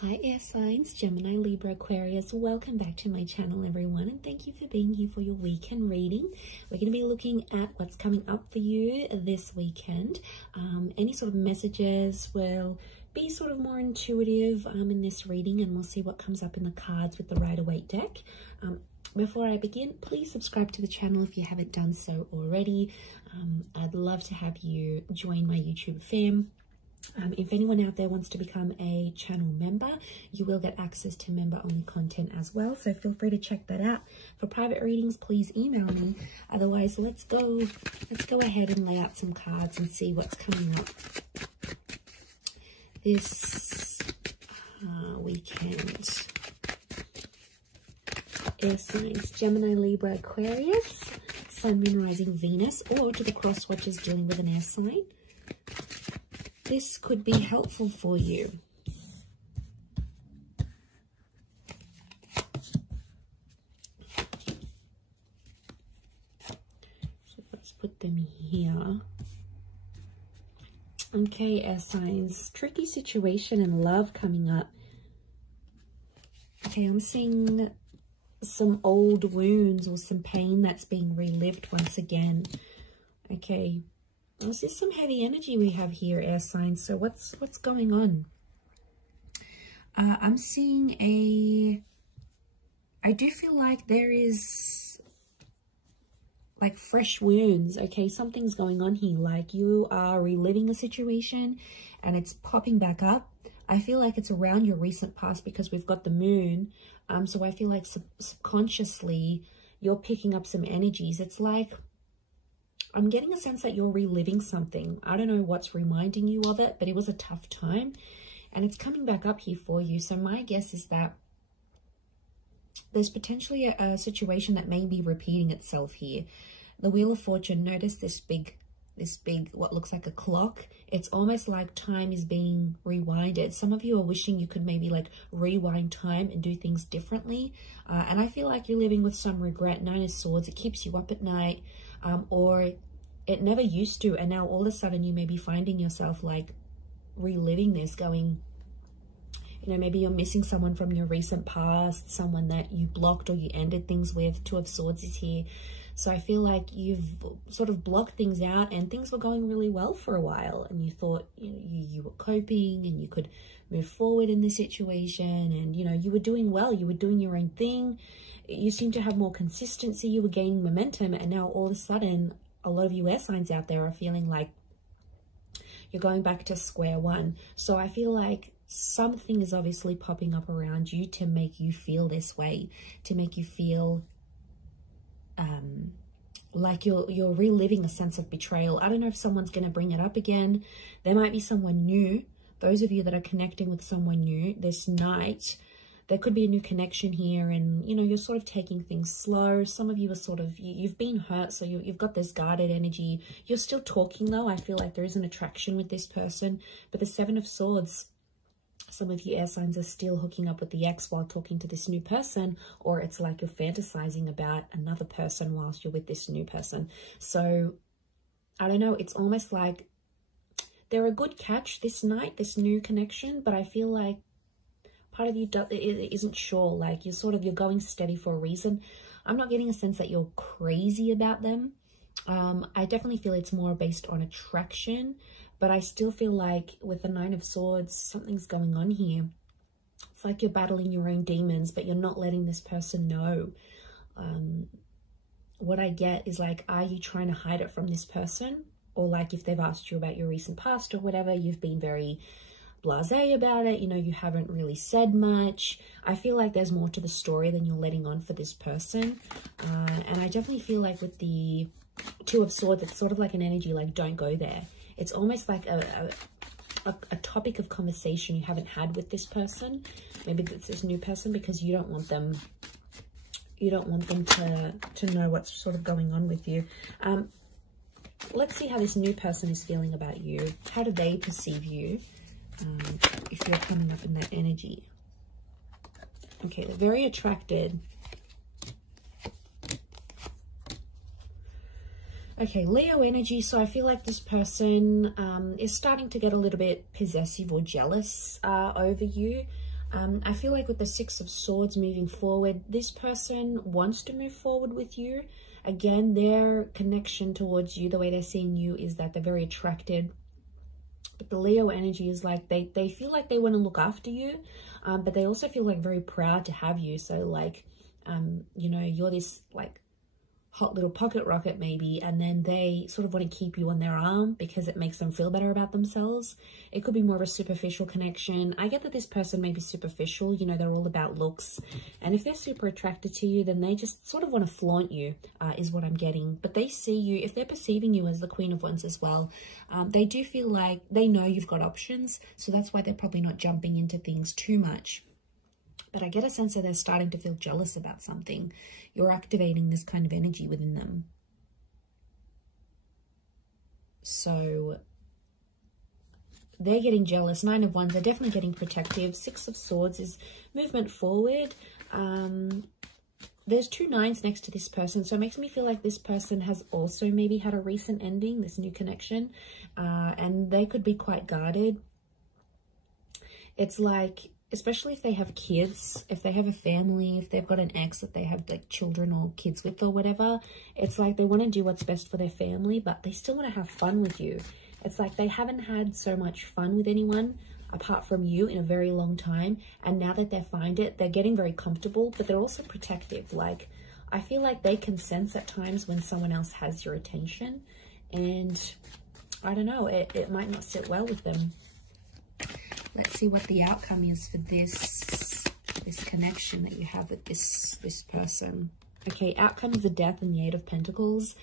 Hi air signs, Gemini, Libra, Aquarius. Welcome back to my channel, everyone, and thank you for being here for your weekend reading. We're going to be looking at what's coming up for you this weekend. Any sort of messages will be sort of more intuitive in this reading, and we'll see what comes up in the cards with the Rider-Waite deck. Before I begin, please subscribe to the channel if you haven't done so already. I'd love to have you join my YouTube fam. If anyone out there wants to become a channel member, you will get access to member-only content as well. So feel free to check that out. For private readings, please email me. Otherwise, let's go ahead and lay out some cards and see what's coming up this weekend. Air signs, Gemini, Libra, Aquarius, Sun, Moon, Rising, Venus, or to the cross watchers dealing with an air sign. This could be helpful for you. So let's put them here. Okay, air signs. Tricky situation in love coming up. Okay, I'm seeing some old wounds or some pain that's being relived once again. Okay. This is some heavy energy we have here, air signs. So what's going on? I'm seeing I do feel like there is like fresh wounds. Okay, something's going on here. Like you are reliving a situation and it's popping back up. I feel like it's around your recent past because we've got the moon. So I feel like subconsciously you're picking up some energies. It's like I'm getting a sense that you're reliving something. I don't know what's reminding you of it, but it was a tough time and it's coming back up here for you. So my guess is that there's potentially a situation that may be repeating itself here. The Wheel of Fortune, notice this big, what looks like a clock. It's almost like time is being rewinded. Some of you are wishing you could maybe like rewind time and do things differently. And I feel like you're living with some regret. Nine of Swords, it keeps you up at night. Or it never used to, and now all of a sudden you may be finding yourself like reliving this, going, you know, maybe you're missing someone from your recent past, someone that you blocked or you ended things with. Two of Swords is here. So I feel like you've sort of blocked things out and things were going really well for a while and you thought you were coping and you could move forward in this situation, and you know, you were doing well, you were doing your own thing, you seem to have more consistency, you were gaining momentum, and now all of a sudden a lot of you air signs out there are feeling like you're going back to square one. So I feel like something is obviously popping up around you to make you feel this way, to make you feel like you're reliving a sense of betrayal. I don't know if someone's going to bring it up again. There might be someone new. Those of you that are connecting with someone new this night, there could be a new connection here, and you know, you're sort of taking things slow. Some of you are sort of, you've been hurt, so you've got this guarded energy. You're still talking though. I feel like there is an attraction with this person, but the Seven of Swords, some of you air signs are still hooking up with the ex while talking to this new person, or it's like you're fantasizing about another person whilst you're with this new person. So I don't know, it's almost like they're a good catch this night, this new connection, but I feel like part of you isn't sure. Like you're going steady for a reason. I'm not getting a sense that you're crazy about them. I definitely feel it's more based on attraction, but I still feel like with the Nine of Swords, something's going on here. It's like you're battling your own demons, but you're not letting this person know. What I get is like, are you trying to hide it from this person? Or like if they've asked you about your recent past or whatever, you've been very blasé about it, you know, you haven't really said much. I feel like there's more to the story than you're letting on for this person. And I definitely feel like with the Two of Swords, it's sort of like an energy like, don't go there. It's almost like a topic of conversation you haven't had with this person. Maybe it's this new person, because you don't want them to know what's sort of going on with you. Let's see how this new person is feeling about you. How do they perceive you? If you're coming up in that energy. Okay, they're very attracted. Okay, Leo energy. So I feel like this person is starting to get a little bit possessive or jealous over you. I feel like with the Six of Swords moving forward, this person wants to move forward with you. Again, their connection towards you, the way they're seeing you, is that they're very attracted. But the Leo energy is like they feel like they want to look after you, but they also feel like very proud to have you. So like, you know, you're this like hot little pocket rocket maybe, and then they sort of want to keep you on their arm because it makes them feel better about themselves. It could be more of a superficial connection. I get that this person may be superficial, you know, they're all about looks, and if they're super attracted to you, then they just sort of want to flaunt you, is what I'm getting. But they see you, if they're perceiving you as the Queen of Wands as well, they do feel like they know you've got options, so that's why they're probably not jumping into things too much. But I get a sense that they're starting to feel jealous about something. You're activating this kind of energy within them. So they're getting jealous. Nine of Wands, they're definitely getting protective. Six of Swords is movement forward. There's two nines next to this person, so it makes me feel like this person has also maybe had a recent ending, this new connection, and they could be quite guarded. It's like, especially if they have kids, if they have a family, if they've got an ex that they have like children or kids with or whatever, it's like they want to do what's best for their family, but they still want to have fun with you. It's like they haven't had so much fun with anyone apart from you in a very long time, and now that they find it, they're getting very comfortable, but they're also protective. Like, I feel like they can sense at times when someone else has your attention, and I don't know, it might not sit well with them. Let's see what the outcome is for this connection that you have with this person. Okay, outcome is the Death and the Eight of Pentacles.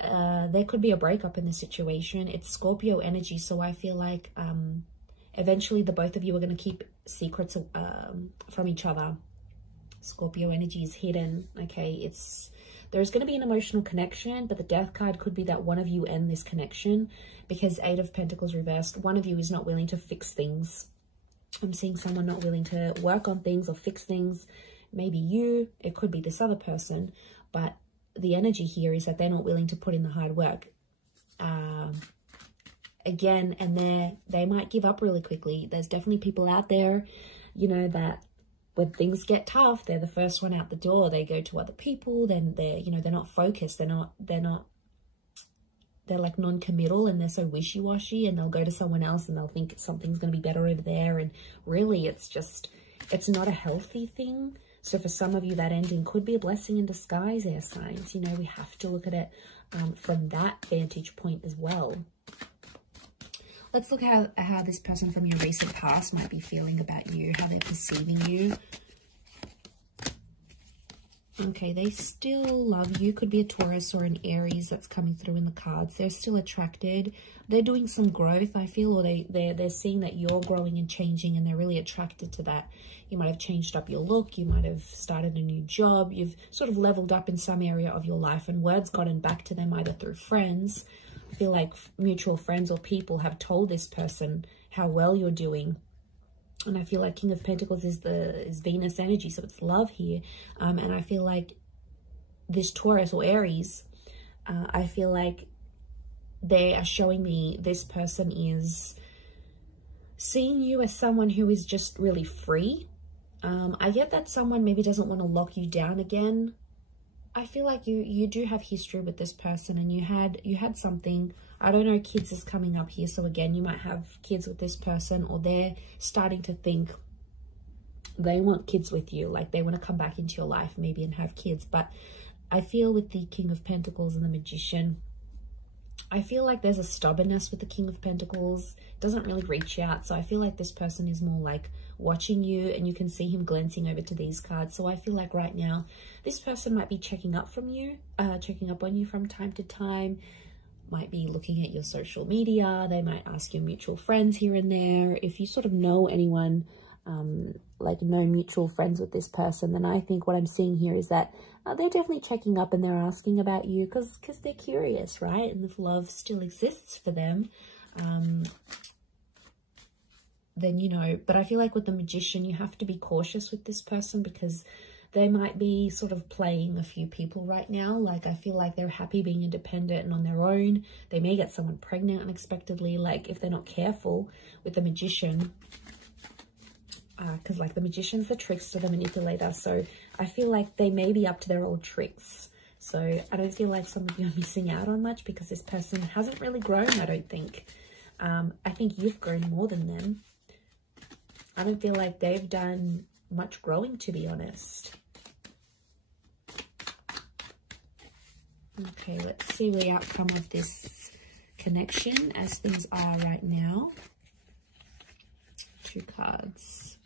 There could be a breakup in the situation. It's Scorpio energy, so I feel like eventually the both of you are going to keep secrets from each other. Scorpio energy is hidden. Okay, there's going to be an emotional connection, but the Death card could be that one of you end this connection, because Eight of Pentacles reversed, one of you is not willing to fix things. I'm seeing someone not willing to work on things or fix things. Maybe you, it could be this other person, but the energy here is that they're not willing to put in the hard work. Again, and they might give up really quickly. There's definitely people out there, you know, that when things get tough, they're the first one out the door. They go to other people, then they're, you know, they're not focused. They're like non-committal, and they're so wishy-washy, and they'll go to someone else and they'll think something's going to be better over there. And really it's not a healthy thing. So for some of you, that ending could be a blessing in disguise, air signs. You know, we have to look at it from that vantage point as well. Let's look at how this person from your recent past might be feeling about you, how they're perceiving you. Okay, they still love you. Could be a Taurus or an Aries that's coming through in the cards. They're still attracted. They're doing some growth, I feel, or they're seeing that you're growing and changing, and they're really attracted to that. You might have changed up your look. You might have started a new job. You've sort of leveled up in some area of your life, and word's gotten back to them either through friends. I feel like mutual friends or people have told this person how well you're doing. And I feel like King of Pentacles is Venus energy, so it's love here. And I feel like this Taurus or Aries, I feel like they are showing me this person is seeing you as someone who is just really free. I get that someone maybe doesn't want to lock you down again. I feel like you do have history with this person, and you had something. I don't know, kids is coming up here. So again, you might have kids with this person, or they're starting to think they want kids with you. Like they want to come back into your life maybe and have kids. But I feel with the King of Pentacles and the Magician, I feel like there's a stubbornness with the King of Pentacles. Doesn't really reach out. So I feel like this person is more like watching you, and you can see him glancing over to these cards. So I feel like right now this person might be checking up on you from time to time. Might be looking at your social media. They might ask your mutual friends here and there. If you sort of know anyone, like no mutual friends with this person, then I think what I'm seeing here is that they're definitely checking up, and they're asking about you because they're curious, right? And if love still exists for them, then, you know, but I feel like with the Magician, you have to be cautious with this person because they might be sort of playing a few people right now. Like, I feel like they're happy being independent and on their own. They may get someone pregnant unexpectedly, like if they're not careful with the Magician. because like the magician's the trickster, the manipulator. So I feel like they may be up to their old tricks. So I don't feel like some of you are missing out on much because this person hasn't really grown, I don't think. I think you've grown more than them. I don't feel like they've done much growing, to be honest. Okay, let's see the outcome of this connection as things are right now. 2 cards.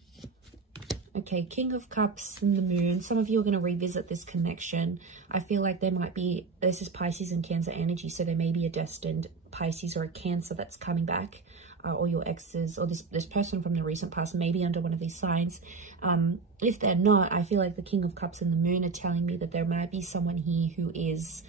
Okay, King of Cups and the Moon. Some of you are going to revisit this connection. I feel like there might be, this is Pisces and Cancer energy, so there may be a destined Pisces or a Cancer that's coming back, or your exes, or this person from the recent past may be under one of these signs. If they're not, I feel like the King of Cups and the Moon are telling me that there might be someone here who is,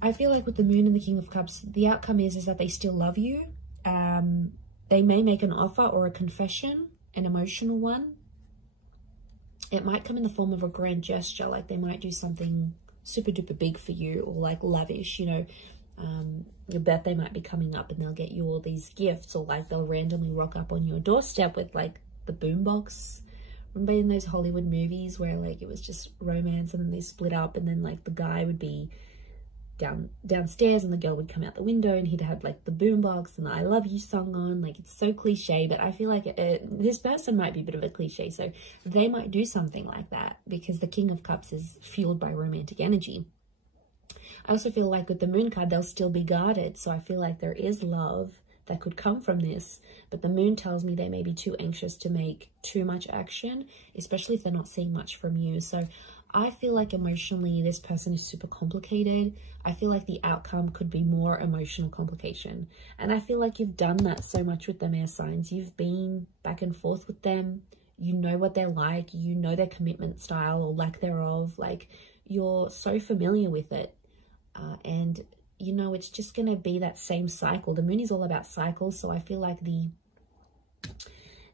I feel like with the Moon and the King of Cups, the outcome is that they still love you. They may make an offer or a confession, an emotional one. It might come in the form of a grand gesture, like they might do something super duper big for you, or like lavish, you know. Your birthday might be coming up and they'll get you all these gifts, or like they'll randomly rock up on your doorstep with like the boombox. Remember in those Hollywood movies where like it was just romance and then they split up, and then like the guy would be downstairs and the girl would come out the window and he'd have like the boombox and the I love you song on. Like, it's so cliche, but I feel like this person might be a bit of a cliche, so they might do something like that because the King of Cups is fueled by romantic energy. I also feel like with the Moon card, they'll still be guarded, so I feel like there is love that could come from this, but the Moon tells me they may be too anxious to make too much action, especially if they're not seeing much from you. So I feel like emotionally this person is super complicated. I feel like the outcome could be more emotional complication, and I feel like you've done that so much with them air signs. You've been back and forth with them. You know what they're like, you know their commitment style or lack thereof. Like, you're so familiar with it, and you know it's just going to be that same cycle. The Moon is all about cycles, so I feel like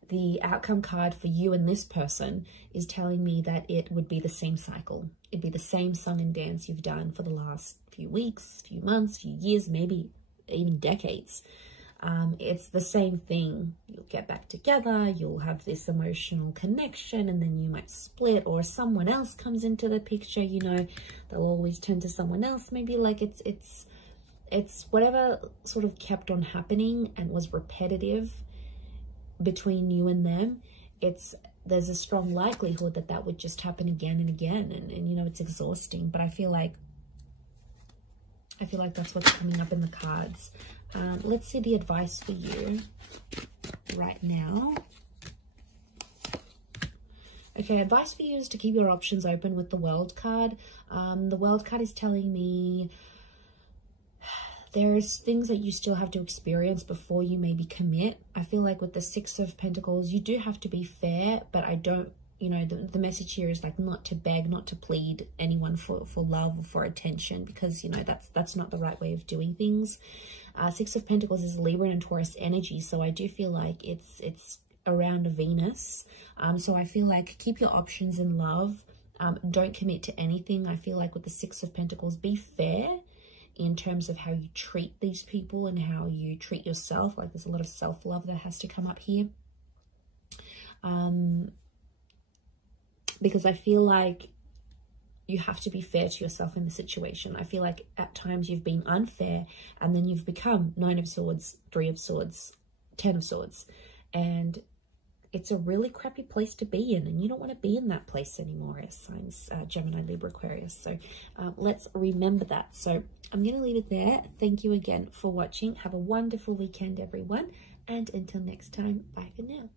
the outcome card for you and this person is telling me that it would be the same cycle. It'd be the same song and dance you've done for the last few weeks, few months, few years, maybe even decades. It's the same thing. You'll get back together, you'll have this emotional connection, and then you might split, or someone else comes into the picture. You know, they'll always turn to someone else. Maybe like it's whatever sort of kept on happening and was repetitive between you and them. There's a strong likelihood that that would just happen again and again, and you know, it's exhausting. But I feel like that's what's coming up in the cards. Let's see the advice for you right now. Okay, advice for you is to keep your options open with the World card. The World card is telling me there's things that you still have to experience before you maybe commit. I feel like with the Six of Pentacles, you do have to be fair, but I don't, you know, the message here is like not to beg, not to plead anyone for love or for attention, because, you know, that's not the right way of doing things. Six of Pentacles is Libra and Taurus energy, so I do feel like it's around Venus. So I feel like keep your options in love. Don't commit to anything. I feel like with the Six of Pentacles, be fair in terms of how you treat these people and how you treat yourself. Like, there's a lot of self-love that has to come up here. Because I feel like you have to be fair to yourself in the situation. I feel like at times you've been unfair, and then you've become Nine of Swords, Three of Swords, Ten of Swords, and it's a really crappy place to be in, and you don't want to be in that place anymore, as signs Gemini, Libra, Aquarius. So let's remember that. So I'm going to leave it there. Thank you again for watching. Have a wonderful weekend, everyone, and until next time, bye for now.